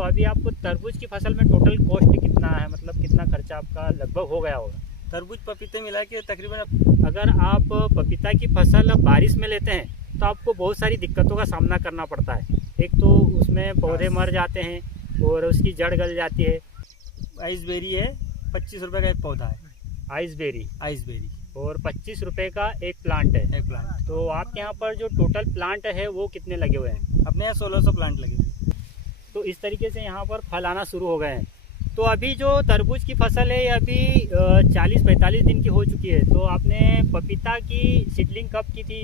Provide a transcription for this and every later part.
तो अभी आपको तरबूज की फसल में टोटल कॉस्ट कितना है, मतलब कितना खर्चा आपका लगभग हो गया होगा? तरबूज पपीते मिला के तकरीबन अगर आप पपीता की फसल बारिश में लेते हैं तो आपको बहुत सारी दिक्कतों का सामना करना पड़ता है। एक तो उसमें पौधे मर जाते हैं और उसकी जड़ गल जाती है। आइसबेरी है, 25 रुपये का एक पौधा है। आइसबेरी और 25 रुपये का एक प्लांट है। एक प्लांट। तो आपके यहाँ पर जो टोटल प्लांट है वो कितने लगे हुए हैं? अपने यहाँ 1600 प्लांट लगे हुए हैं। तो इस तरीके से यहाँ पर फल आना शुरू हो गए हैं। तो अभी जो तरबूज की फसल है ये अभी 40-45 दिन की हो चुकी है। तो आपने पपीता की सीडलिंग कब की थी?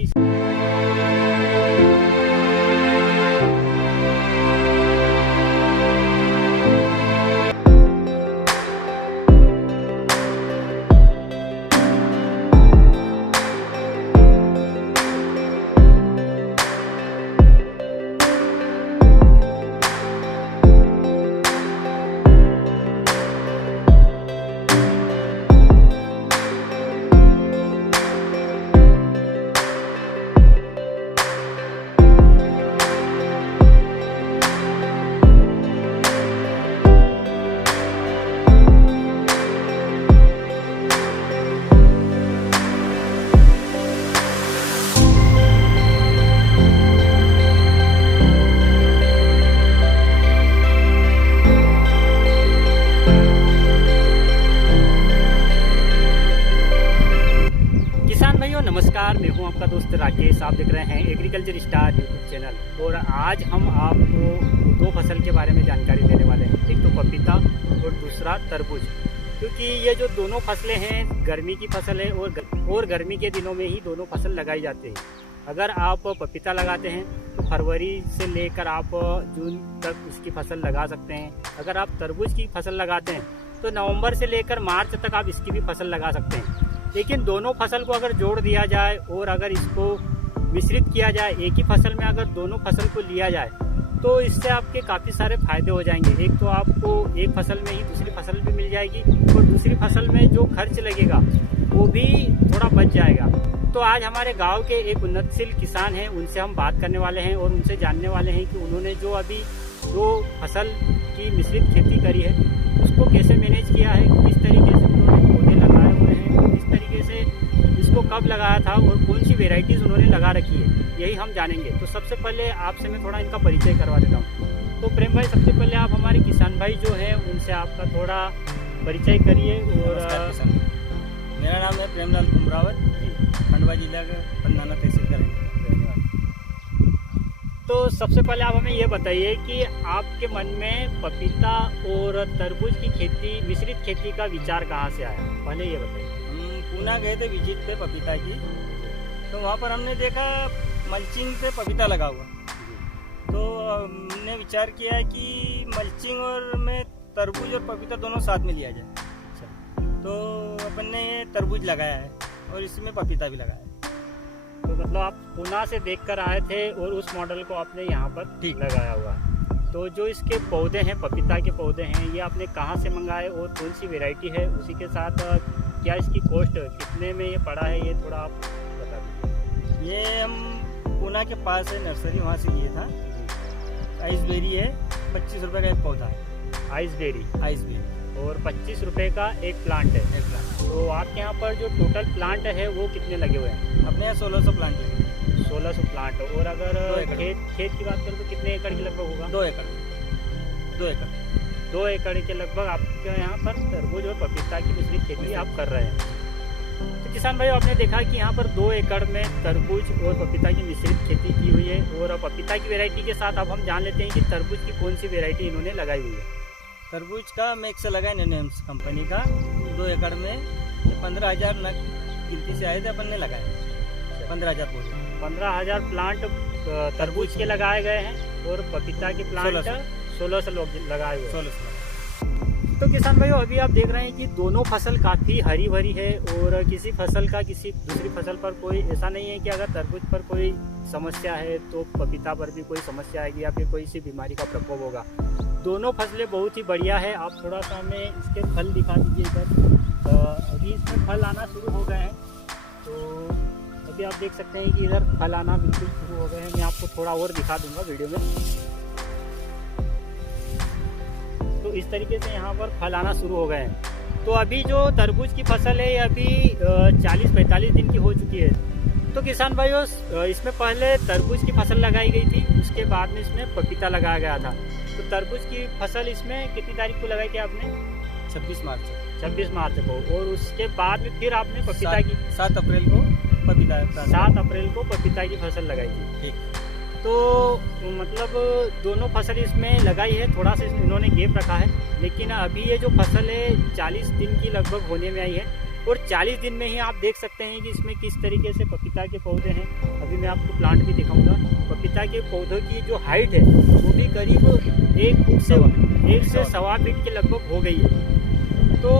नमस्कार, मैं हूं आपका दोस्त राकेश। आप देख रहे हैं एग्रीकल्चर स्टार यूट्यूब चैनल। और आज हम आपको दो फसल के बारे में जानकारी देने वाले हैं, एक तो पपीता और दूसरा तरबूज। क्योंकि ये जो दोनों फसलें हैं गर्मी की फसल है और गर्मी के दिनों में ही दोनों फसल लगाई जाती है। अगर आप पपीता लगाते हैं तो फरवरी से लेकर आप जून तक इसकी फसल लगा सकते हैं। अगर आप तरबूज की फसल लगाते हैं तो नवंबर से लेकर मार्च तक आप इसकी भी फसल लगा सकते हैं। लेकिन दोनों फसल को अगर जोड़ दिया जाए और अगर इसको मिश्रित किया जाए, एक ही फसल में अगर दोनों फसल को लिया जाए तो इससे आपके काफ़ी सारे फायदे हो जाएंगे। एक तो आपको एक फसल में ही दूसरी फसल भी मिल जाएगी और दूसरी फसल में जो खर्च लगेगा वो भी थोड़ा बच जाएगा। तो आज हमारे गांव के एक उन्नतशील किसान हैं, उनसे हम बात करने वाले हैं और उनसे जानने वाले हैं कि उन्होंने जो अभी दो फसल की मिश्रित खेती करी है उसको कैसे मैनेज किया है, किस तरीके से उन्होंने पौधे लगाए हुए हैं और किस तरीके से इसको कब लगाया था और कौन सी वेराइटीज़ उन्होंने लगा रखी है, यही हम जानेंगे। तो सबसे पहले आपसे मैं थोड़ा इनका परिचय करवा देता हूँ। तो प्रेम भाई, सबसे पहले आप हमारे किसान भाई जो हैं उनसे आपका थोड़ा परिचय करिए। और मेरा नाम है प्रेमलाल कुमरावत जी, खंडवा जिला के पंडाना तहसील का रहने वाला। तो सबसे पहले आप हमें ये बताइए कि आपके मन में पपीता और तरबूज की खेती, मिश्रित खेती का विचार कहाँ से आया, पहले ये बताइए। हम पूना गए थे विजिट पे पपीता की, तो वहाँ पर हमने देखा मल्चिंग पे पपीता लगा हुआ। तो हमने विचार किया कि मल्चिंग और में तरबूज और पपीता दोनों साथ में लिया जाए। तो अपन ने तरबूज लगाया है और इसमें पपीता भी लगाया है। तो मतलब आप पूना से देखकर आए थे और उस मॉडल को आपने यहाँ पर ठीक लगाया हुआ है। तो जो इसके पौधे हैं, पपीता के पौधे हैं, ये आपने कहाँ से मंगाए और कौन सी वैरायटी है, उसी के साथ क्या इसकी कॉस्ट कितने में ये पड़ा है, ये थोड़ा आप बता दीजिए। ये हम पूना के पास है नर्सरी, वहाँ से लिए था। आइसबेरी है, 25 रुपये का एक पौधा है। आइसबेरी और 25 रुपये का एक प्लांट है। तो आपके यहाँ पर जो टोटल प्लांट है वो कितने लगे हुए हैं? अपने यहाँ 1600 प्लांट लगे। 1600 प्लांट। और अगर खेत की बात करें तो कितने एकड़ के लगभग होगा? 2 एकड़। 2 एकड़ के लगभग आपके यहाँ पर तरबूज और पपीता की मिश्रित खेती आप कर रहे हैं। तो किसान भाई, आपने देखा कि यहाँ पर 2 एकड़ में तरबूज और पपीता की मिश्रित खेती की हुई है। और पपीता की वैरायटी के साथ अब हम जान लेते हैं कि तरबूज की कौन सी वैरायटी इन्होंने लगाई हुई है। तरबूज का मैक्स लगा है नेम्स कंपनी का। 2 एकड़ में 15,000 नग गिनती से आए थे, अपन ने लगाए 15,000 पौधे। 15,000 प्लांट तरबूज के लगाए गए हैं और पपीता के प्लांट 1600 लोग लगाए हुए। 1600। तो किसान भाइयों, अभी आप देख रहे हैं कि दोनों फसल काफ़ी हरी भरी है और किसी फसल का किसी दूसरी फसल पर कोई ऐसा नहीं है कि अगर तरबूज पर कोई समस्या है तो पपीता पर भी कोई समस्या आएगी या फिर कोई सी बीमारी का प्रकोप होगा। दोनों फसलें बहुत ही बढ़िया है। आप थोड़ा सा हमें इसके फल दिखा दीजिए इधर। अभी इसमें फल आना शुरू हो गए हैं। तो अभी आप देख सकते हैं कि इधर फल आना बिल्कुल शुरू हो गए हैं। मैं आपको थोड़ा और दिखा दूंगा वीडियो में। इस तरीके से यहाँ पर फल आना शुरू हो गए हैं। तो अभी जो तरबूज की फसल है ये अभी 40-45 दिन की हो चुकी है। तो किसान भाइयों, इसमें पहले तरबूज की फसल लगाई गई थी, उसके बाद में इसमें पपीता लगाया गया था। तो तरबूज की फसल इसमें कितनी तारीख को लगाई थी आपने? 26 मार्च 26 मार्च को। और उसके बाद में फिर आपने पपीता की 7 अप्रैल को पपीता 7 अप्रैल को पपीता की फसल लगाई थी। ठीक। तो मतलब दोनों फसल इसमें लगाई है, थोड़ा सा इन्होंने गैप रखा है, लेकिन अभी ये जो फसल है 40 दिन की लगभग होने में आई है। और 40 दिन में ही आप देख सकते हैं कि इसमें किस तरीके से पपीता के पौधे हैं। अभी मैं आपको प्लांट भी दिखाऊंगा। पपीता के पौधों की जो हाइट है वो भी करीब 1 फुट से 1 से 1.25 फीट के लगभग हो गई है। तो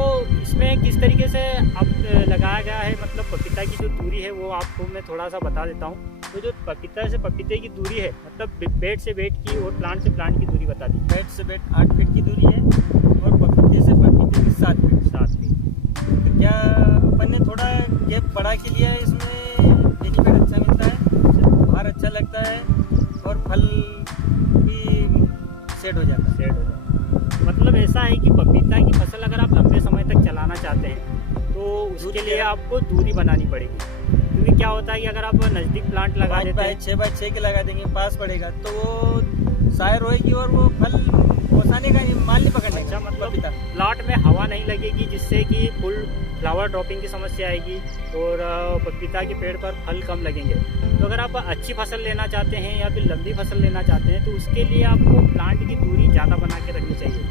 इसमें किस तरीके से अब लगाया गया है, मतलब पपीता की जो दूरी है वो आपको मैं थोड़ा सा बता देता हूँ। तो जो पपीता से पपीते की दूरी है, मतलब बेड से बेड की और प्लांट से प्लांट की दूरी बता दी। बेड से बेड 8 फीट की दूरी है और पपीते से पपीते की 7 फीट। तो क्या अपन ने थोड़ा गैप बढ़ा के लिया है, इसमें बेनिफिट अच्छा मिलता है, बाहर अच्छा लगता है और फल भी सेट हो जाता है। मतलब ऐसा है कि पपीता की फसल अगर आप लंबे समय तक चलाना चाहते हैं तो उसके लिए आपको दूरी बनानी पड़ेगी। क्योंकि क्या होता है कि अगर आप नज़दीक प्लांट लगा देते हैं 6x6 के लगा देंगे, पास पड़ेगा तो वो शायर होएगी और वो फल ओसाने का माल नहीं पकड़ने का। मतलब प्लाट में हवा नहीं लगेगी, जिससे कि फुल फ्लावर ड्रॉपिंग की समस्या आएगी और पपीता के पेड़ पर फल कम लगेंगे। तो अगर आप अच्छी फसल लेना चाहते हैं या फिर लंबी फसल लेना चाहते हैं तो उसके लिए आपको प्लांट की दूरी ज़्यादा बना के रखनी चाहिए।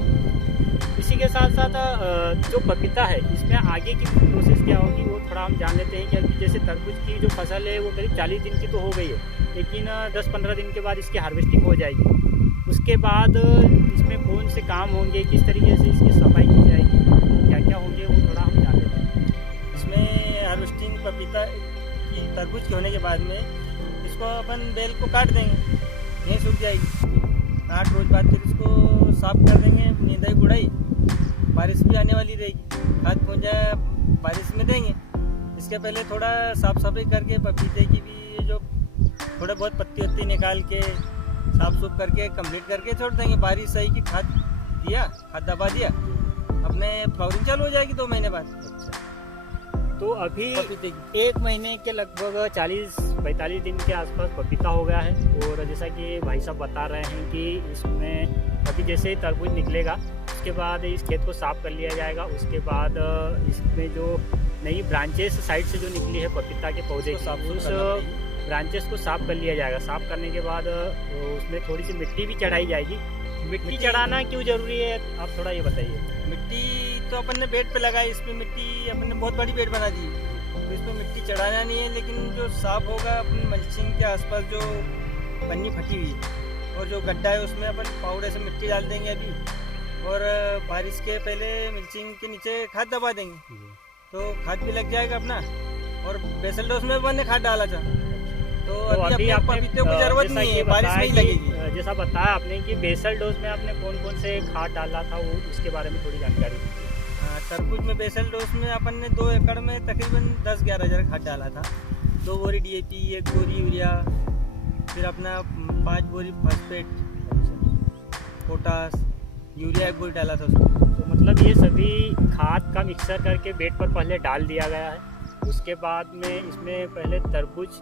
इसी के साथ साथ जो पपीता है इसमें आगे की प्रोसेस क्या होगी वो थोड़ा हम जान लेते हैं। कि अभी जैसे तरबूज की जो फसल है वो करीब 40 दिन की तो हो गई है, लेकिन 10-15 दिन के बाद इसकी हार्वेस्टिंग हो जाएगी। उसके बाद इसमें कौन से काम होंगे, किस तरीके से इसकी सफाई की जाएगी, क्या क्या होंगे वो थोड़ा हम जान लेते हैं। इसमें हार्वेस्टिंग पपीता की तरबूज के होने के बाद में इसको अपन बेल को काट देंगे, यहीं सूख जाएगी। 8 रोज बाद फिर इसको साफ कर देंगे, निदाई गुड़ाई। बारिश भी आने वाली रहेगी, खाद पूंजा बारिश में देंगे। इसके पहले थोड़ा साफ सफाई करके पपीते की भी जो थोड़ा बहुत पत्ती वत्ती निकाल के साफ सुफ करके कंप्लीट करके छोड़ देंगे। बारिश सही की खाद दिया, खाद दबा दिया, अपने फ्लावरिंग चालू हो जाएगी 2 महीने बाद। तो अभी 1 महीने के लगभग 40-45 दिन के आसपास पपीता हो गया है। और जैसा कि भाई साहब बता रहे हैं कि इसमें अभी जैसे ही तरबूज निकलेगा उसके बाद इस खेत को साफ कर लिया जाएगा। उसके बाद इसमें जो नई ब्रांचेस साइड से जो निकली है पपीता के पौधे की, उस ब्रांचेस को साफ कर लिया जाएगा। साफ करने के बाद उसमें थोड़ी सी मिट्टी भी चढ़ाई जाएगी। मिट्टी चढ़ाना क्यों जरूरी है आप थोड़ा ये बताइए। मिट्टी तो अपन ने बेड पे लगाई, इसमें मिट्टी अपन ने बहुत बड़ी बेड बना दी, तो इसमें मिट्टी चढ़ाना नहीं है। लेकिन जो साफ होगा अपनी मल्चिंग के आसपास जो पन्नी फटी हुई है और जो गड्ढा है उसमें अपन पाउडर से मिट्टी डाल देंगे अभी। और बारिश के पहले मल्चिंग के नीचे खाद दबा देंगे तो खाद भी लग जाएगा अपना। और बेसल डोज में अपन ने खाद डाला था तो अभी पपीते को जरूरत नहीं है, बारिश में ही लगेगी। जैसा बताया आपने कि बेसल डोज में आपने कौन कौन से खाद डाला था वो उसके बारे में थोड़ी जानकारी दीजिए। तरबूज में बेसल डोज में अपन ने 2 एकड़ में तकरीबन 10-11 हज़ार खाद डाला था। 2 बोरी DAP, 1 बोरी यूरिया, फिर अपना 5 बोरी फॉस्फेट, पोटास, यूरिया 1 बोरी डाला था उसमें। तो मतलब ये सभी खाद का मिक्सर करके बेड पर पहले डाल दिया गया है। उसके बाद में इसमें पहले तरबूज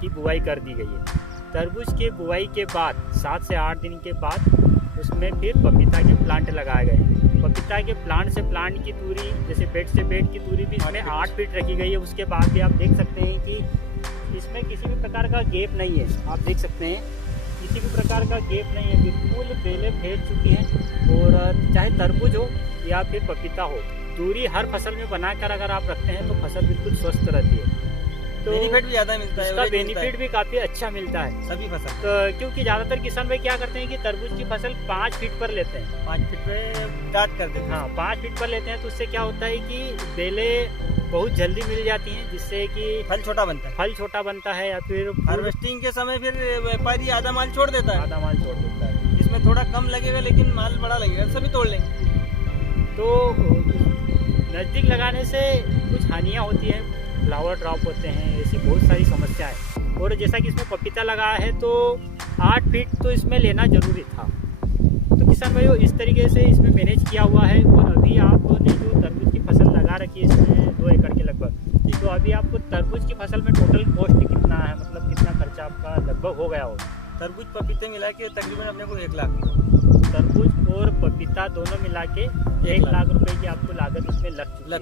की बुआई कर दी गई है। तरबूज के बुआई के बाद 7 से 8 दिन के बाद उसमें फिर पपीता के प्लांट लगाए गए हैं। पपीता के प्लांट से प्लांट की दूरी, जैसे बेड से बेड की दूरी भी इसमें 8 फीट रखी गई है। उसके बाद भी आप देख सकते हैं कि इसमें किसी भी प्रकार का गैप नहीं है। आप देख सकते हैं किसी भी प्रकार का गैप नहीं है, बिल्कुल बेलें फैल चुकी हैं। और चाहे तरबूज हो या फिर पपीता हो, दूरी हर फसल में बनाकर अगर आप रखते हैं तो फसल बिल्कुल स्वस्थ रहती है। तो बेनिफिट भी ज़्यादा मिलता है, इसका बेनिफिट भी काफ़ी अच्छा मिलता है सभी फसल। तो क्योंकि ज़्यादातर किसान भाई क्या करते हैं कि तरबूज की फसल 5 फीट पर लेते हैं, 5 फीट पे स्टार्ट कर देते हैं। हाँ 5 फीट पर लेते हैं। तो उससे क्या होता है कि बेलें बहुत जल्दी मिल जाती हैं, जिससे कि फल छोटा बनता है या फिर हार्वेस्टिंग के समय फिर व्यापारी आधा माल छोड़ देता है, आधा माल छोड़ देता है। इसमें थोड़ा कम लगेगा लेकिन माल बड़ा लगेगा, सभी तोड़ लेंगे। तो नज़दीक लगाने से कुछ हानियाँ होती हैं, फ्लावर ड्रॉप होते हैं, ऐसी बहुत सारी समस्याएं। और जैसा कि इसमें पपीता लगा है तो 8 फीट तो इसमें लेना जरूरी था। तो किसान भाइयों इस तरीके से इसमें मैनेज किया हुआ है। और अभी आपने जो तरबूज की फसल लगा रखी है इसमें 2 एकड़ के लगभग, तो अभी आपको तरबूज की फसल में टोटल कॉस्ट कितना है, मतलब कितना खर्चा आपका लगभग हो गया हो? तरबूज पपीते मिला के तकरीबन अपने को 1 लाख, तरबूज और पपीता दोनों मिला के 1 लाख रुपए की आपको लागत इसमें लग चुकी है।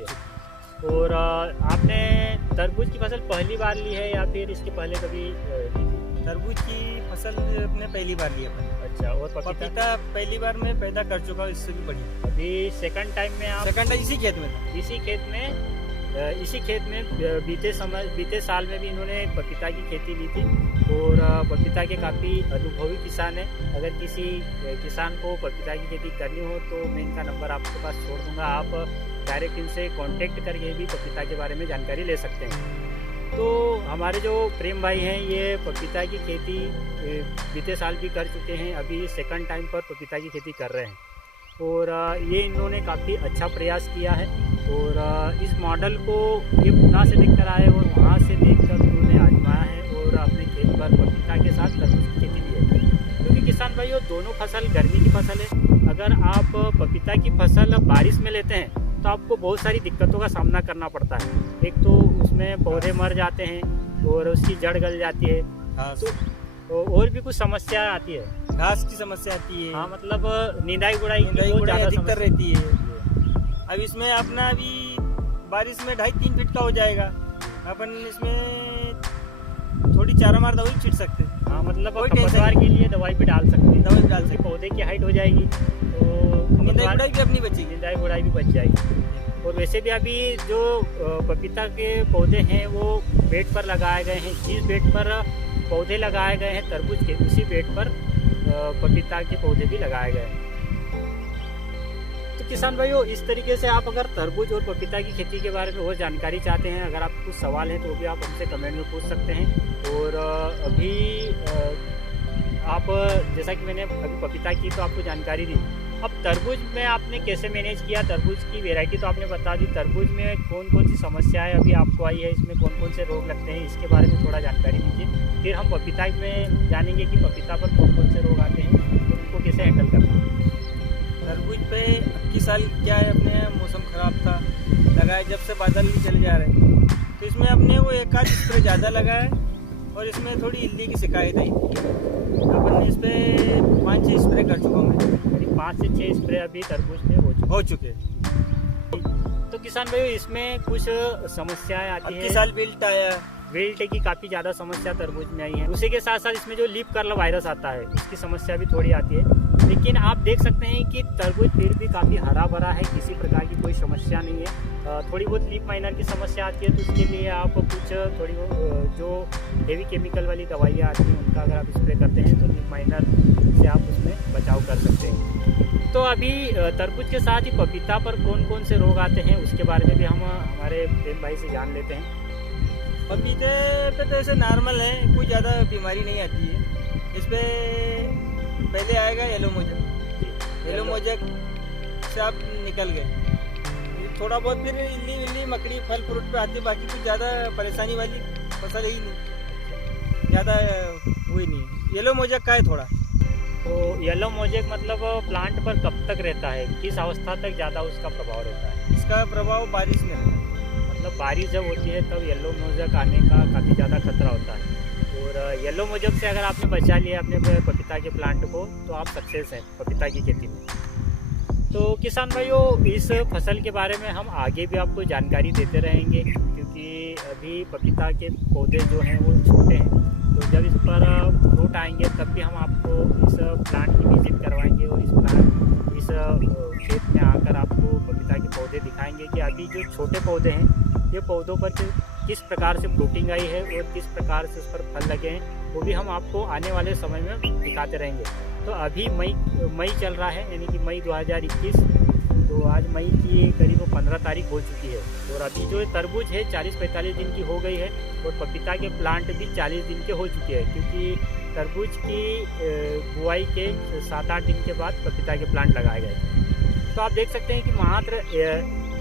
और आपने तरबूज की फसल पहली बार ली है या फिर इसके पहले कभी ली थी? तरबूज की फसल अपने पहली बार ली अपन। अच्छा, और पपीता पहली बार में पैदा कर चुका हूँ, इससे भी बढ़िया। अभी सेकंड टाइम में आप सेकंड इसी खेत में था। इसी खेत में बीते साल में भी इन्होंने पपीता की खेती ली थी। और पपीता के काफ़ी अनुभवी किसान हैं। अगर किसी किसान को पपीता की खेती करनी हो तो मैं इनका नंबर आपके पास छोड़ दूंगा, आप डायरेक्ट इनसे कांटेक्ट करके भी पपीता के बारे में जानकारी ले सकते हैं। तो हमारे जो प्रेम भाई हैं ये पपीता की खेती बीते साल भी कर चुके हैं, अभी सेकंड टाइम पर पपीता की खेती कर रहे हैं। और ये इन्होंने काफ़ी अच्छा प्रयास किया है। और इस मॉडल को ये पुणे से देखकर आए और वहाँ से देखकर उन्होंने आजमाया है और अपने खेत पर पपीता के साथ तरबूज की खेती की है। क्योंकि किसान भाइयों दोनों फसल गर्मी की फसल है। अगर आप पपीता की फसल बारिश में लेते हैं तो आपको बहुत सारी दिक्कतों का सामना करना पड़ता है। एक तो उसमें पौधे मर जाते हैं और उसकी जड़ गल जाती है, तो और भी कुछ समस्या आती है, घास की समस्या आती है। हाँ, मतलब निंदाई गुड़ाई अधिकतर रहती है। अब इसमें अपना अभी बारिश में 2.5-3 फीट का हो जाएगा, अपन इसमें थोड़ी चारामार दवाई छिट सकते हैं। हाँ, मतलब खरपतवार के लिए दवाई भी डाल सकते हैं, पौधे की हाइट हो जाएगी तो निंदाई गुड़ाई भी अपनी बचेगी, निंदाई गुड़ाई भी बच जाएगी। और वैसे भी अभी जो पपीता के पौधे हैं वो बेड पर लगाए गए हैं। जिस बेड पर पौधे लगाए गए हैं तरबूज के, उसी बेड पर पपीता के पौधे भी लगाए गए हैं। तो किसान भाइयों इस तरीके से आप अगर तरबूज और पपीता की खेती के बारे में और जानकारी चाहते हैं, अगर आपको कुछ सवाल है तो भी आप हमसे कमेंट में पूछ सकते हैं। और अभी आप जैसा कि मैंने अभी पपीता की तो आपको जानकारी दी, अब तरबूज में आपने कैसे मैनेज किया, तरबूज की वैरायटी तो आपने बता दी, तरबूज में कौन कौन सी समस्याएं अभी आपको आई है, इसमें कौन कौन से रोग लगते हैं, इसके बारे में थोड़ा जानकारी दीजिए। फिर हम पपीता में जानेंगे कि पपीता पर कौन कौन से रोग आते हैं तो उनको कैसे हैंडल करना है। तरबूज पे अब की साल क्या है, अपने मौसम खराब था, लगाए जब से बादल भी चले जा रहे हैं, तो इसमें अपने वो 1 आध स्प्रे ज़्यादा लगा है और इसमें थोड़ी इल्ली की शिकायत आई। अपन ने इस पर 5-6 स्प्रे कर चुका हूँ मैं, 5 से 6 स्प्रे अभी तरबूज में हो चुके हैं। तो किसान भाइयों इसमें कुछ समस्याएं आती है। साल विल्ट आया, विल्ट की काफ़ी ज़्यादा समस्या तरबूज में आई है। उसी के साथ साथ इसमें जो लीफ कर्ल वायरस आता है, इसकी समस्या भी थोड़ी आती है। लेकिन आप देख सकते हैं कि तरबूज फिर भी काफ़ी हरा भरा है, किसी प्रकार की कोई समस्या नहीं है। थोड़ी बहुत लीफ माइनर की समस्या आती है तो उसके लिए आप कुछ थोड़ी जो हेवी केमिकल वाली दवाइयाँ आती हैं उनका अगर आप स्प्रे करते हैं तो लीफ माइनर से आप उसमें बचाव कर सकते हैं। तो अभी तरबूज के साथ ही पपीता पर कौन कौन से रोग आते हैं उसके बारे में भी हम हमारे प्रेम भाई से जान लेते हैं। पपीते पे तो ऐसे नॉर्मल है, कोई ज़्यादा बीमारी नहीं आती है। इस पर पहले आएगा येलो मोजक से आप निकल गए, थोड़ा बहुत फिर इल्ली मकड़ी फल फ्रूट पे आती है, बाकी कुछ ज़्यादा परेशानी वाली फसल ही नहीं, ज़्यादा हुई नहीं। येलो मोजक का है थोड़ा। तो येलो मोजैक मतलब प्लांट पर कब तक रहता है, किस अवस्था तक ज़्यादा उसका प्रभाव रहता है? इसका प्रभाव बारिश में रहता है, मतलब बारिश जब होती है तब येलो मोजैक आने का काफ़ी ज़्यादा खतरा होता है। और येलो मोजैक से अगर आपने बचा लिया अपने पपीता के प्लांट को तो आप सक्सेस हैं पपीता की खेती में। तो किसान भाइयों इस फसल के बारे में हम आगे भी आपको जानकारी देते रहेंगे, क्योंकि अभी पपीता के पौधे जो हैं वो छोटे हैं। तो जब इस पर फ्रूट आएंगे तब भी हम आपको इस प्लांट की विजिट करवाएंगे और इस खेत में आकर आपको पपीता के पौधे दिखाएंगे कि अभी जो छोटे पौधे हैं ये पौधों पर किस प्रकार से फ्रूटिंग आई है और किस प्रकार से उस पर फल लगे हैं, वो भी हम आपको आने वाले समय में दिखाते रहेंगे। तो अभी मई चल रहा है, यानी कि मई 2021, तो आज मई की करीब 15 तारीख हो चुकी है। और अभी जो तरबूज है 40-45 दिन की हो गई है और पपीता के प्लांट भी 40 दिन के हो चुके हैं, क्योंकि तरबूज की बुआई के 7-8 दिन के बाद पपीता के प्लांट लगाए गए। तो आप देख सकते हैं कि मात्र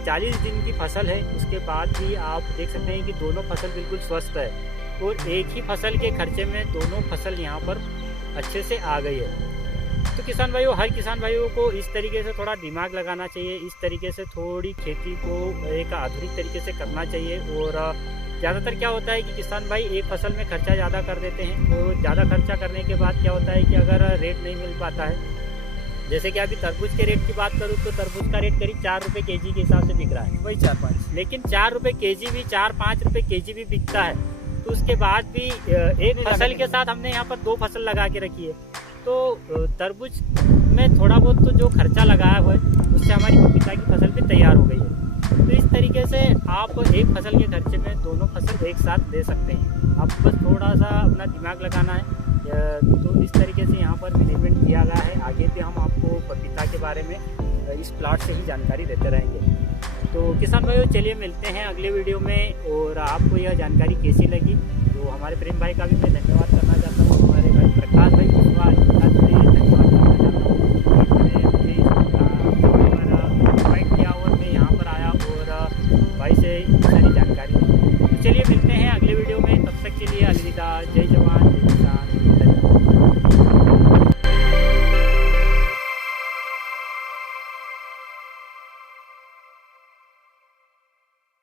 40 दिन की फसल है, उसके बाद भी आप देख सकते हैं कि दोनों फसल बिल्कुल स्वस्थ है और एक ही फसल के खर्चे में दोनों फसल यहाँ पर अच्छे से आ गई है। तो तो किसान भाइयों, हर किसान भाइयों को इस तरीके से थोड़ा दिमाग लगाना चाहिए, इस तरीके से थोड़ी खेती को एक आधुनिक तरीके से करना चाहिए। और ज़्यादातर क्या होता है कि किसान भाई एक फसल में खर्चा ज़्यादा कर देते हैं, और ज़्यादा खर्चा करने के बाद क्या होता है कि अगर रेट नहीं मिल पाता है, जैसे कि अभी तरबूज के रेट की बात करूँ तो तरबूज का रेट करीब 4 रुपये केजी के हिसाब से बिक रहा है, वही 4-5। लेकिन 4 रुपये केजी भी 4-5 रुपये केजी भी बिकता है। तो उसके बाद भी एक फसल के साथ हमने यहाँ पर 2 फसल लगा के रखी है, तो तरबूज में थोड़ा बहुत तो जो खर्चा लगाया हुआ है उससे हमारी पपीता की फसल भी तैयार हो गई है। तो इस तरीके से आप एक फसल के खर्चे में दोनों फसल एक साथ ले सकते हैं। आपको बस थोड़ा सा अपना दिमाग लगाना है। तो इस तरीके से यहाँ पर मैनेजमेंट किया गया है। आगे भी हम आपको पपीता के बारे में इस प्लाट से ही जानकारी देते रहेंगे। तो किसान भाइयों, चलिए मिलते हैं अगले वीडियो में। और आपको यह जानकारी कैसी लगी, तो हमारे प्रेम भाई का भी मैं धन्यवाद करना चाहता हूँ। हमारे भाई प्रकाश भाई कुशवाहा का भी मैं धन्यवाद करना चाहता हूँ। उन्होंने मुझे इन्वाइट किया और मैं यहाँ पर आया और भाई से सारी जानकारी दी। तो चलिए मिलते हैं अगले वीडियो में, तब तक के लिए अलविदा, जय